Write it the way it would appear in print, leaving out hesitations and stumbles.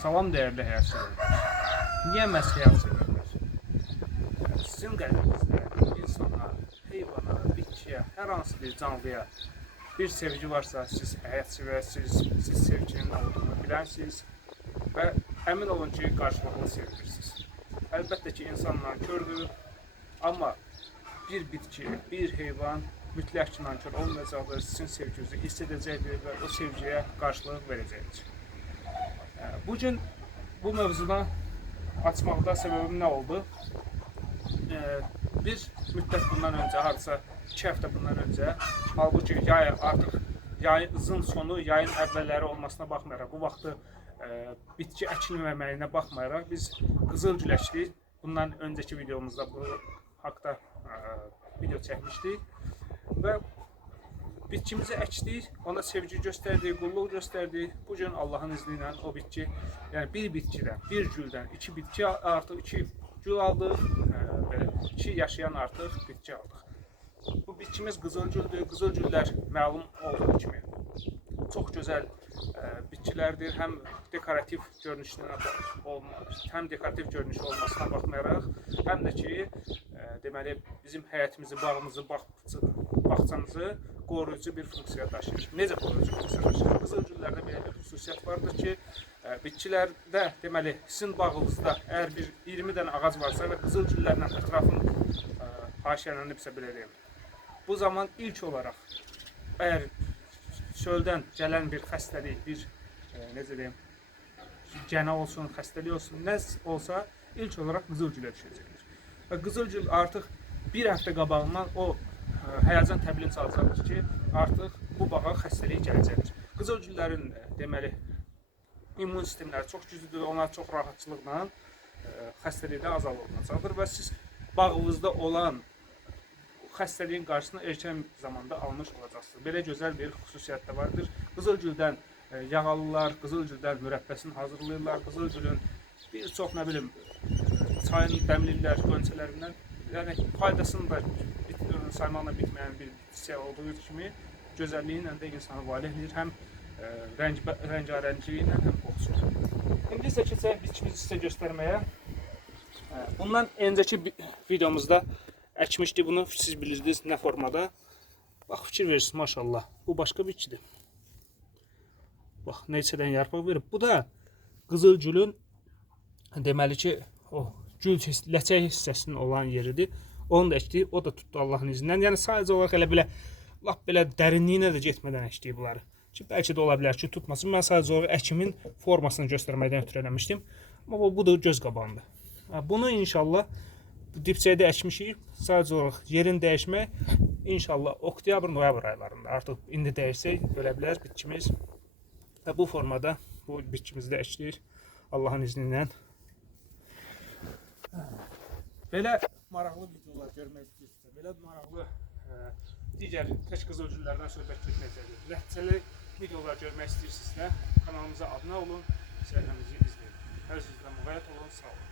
Salam dəyərli həyat severlər. Niyə məhz həyat severlər? Sizin qəlbinizdə insana, heyvana, bitkiyə, hər hansı bir canlıya bir sevgi varsa, siz həyat seversiniz, siz sevginin olduğunu bilərsiniz və əmin olun ki, qarşılıqlı sevilirsiniz. Əlbəttə ki, insan nankördür, amma bir bitki, bir heyvan mütləq ki, nankör olmayacaqdır, sizin sevginizi hiss edəcəkdir və o sevgiyə qarşılıq verəcəkdir. Bugün bu mövzudan açmaqda səbəbim nə oldu? Bir müddət bundan öncə, hardasa 2 həftə bundan öncə, halbuki yayın sonu, yayın əvvəlləri olmasına baxmayaraq, bu vaxtı bitki əkilməməyinə baxmayaraq, biz qızılgül əkdik. Bundan öncəki videomuzda bu haqda video çəkmişdik və bitkimizi əkdik, ona sevgi göstərdik, qulluq göstərdik. Bugün Allahın izni ilə o bitki, yəni bir bitkidən, bir güldən 2 bitki artıq 2 gül aldıq, belə 2 yaşayan artıq bitki aldıq. Bu bitkimiz qızılgüldür. Qızılgüllər məlum olduğu kimi çox gözəl bitkilərdir. Həm dekorativ görünüşünə olmasına baxmayaraq, həm də ki, deməli, bizim həyətimizi, bağımızı, bağçamızı qoruyucu bir funksiya daşıyır. Necə qoruyucu funksiya daşıyır? Qızılgüllərdə belə bir xüsusiyyət vardır ki, bitkilərdə, deməli, sizin bağınızda əgər bir 20 dənə ağac varsa və qızılgüllərlə ətrafın haşiyələnibsə belə deyim. Bu zaman ilk olaraq, əgər çöldən gələn bir xəstəlik, bir necə deyim, gənə olsun, xəstəlik olsun, nə olsa ilk olaraq qızılgülə düşəcəkdir. Və qızılgül artıq bir həftə qabağından o həyəcan təbilini çalacaqdır ki, artıq bu bağa xəstəlik gələcəkdir. Qızılgüllərin deməli immun sistemləri çox güclüdür, onlar çox rahatçılıqla xəstəlikdən azad olunacaqdır və siz bağınızda olan xəstəliyin qarşısını erkən zamanda almış olacaqsınız. Belə gözəl bir xüsusiyyət də vardır. Qızılgüldən yağ alırlar, qızılgüldən mürəbbəsini hazırlayırlar, qızılgülün bir çox, nə bilim, çayını dəmlirlər, qönçələrindən. Yəni, faydasını da saymaqla bitməyən bir hissəyə olduğu kimi, gözəlliyi ilə də insanı valeh edir, həm rəngarəngliyi ilə, həm qoxusu. İndi isə keçək bitkimizi sizə göstərməyə. Bundan öncəki videomuzda əkmişdik bunu, siz bilirsiniz nə formada. Bax, fikir verirsiniz, maşallah. Bu başqa bitkidir. Bax, neçədən yarpaq verib. Bu da qızılgülün, deməli ki, o gül ləçək hissəsinin olan yeridir. Onu da əkdik, o da tutdu Allahın izindən. Yəni, sadəcə olaraq elə belə, lap belə dərinliyinə də getmədən əkdik bunları. Ki, bəlkə də ola bilər ki, tutmasın. Mən sadəcə olaraq əkimin formasını göstərməkdən ötürü eləmişdim. Amma bu da göz qabağında. Bunu inşallah dibçəkdə əkmişik. Sadəcə olaraq yerin dəyişmək inşallah oktyabr-noyabr aylarında. Artıq indi dəyişsək, ölə bilər bitkimiz. Və bu formada bu bitkimizi də əkdik Allahın izni ilə. Belə maraqlı videolar görmək istəyirsinizsə, belə maraqlı digər tək qızılgüllərdən söhbət etməyəcəkdir. Nəticəli videolar görmək istəyirsinizsə, kanalımıza abunə olun, səhifəmizi izləyin. Hər üzrə müğayyət olun, sağ olun.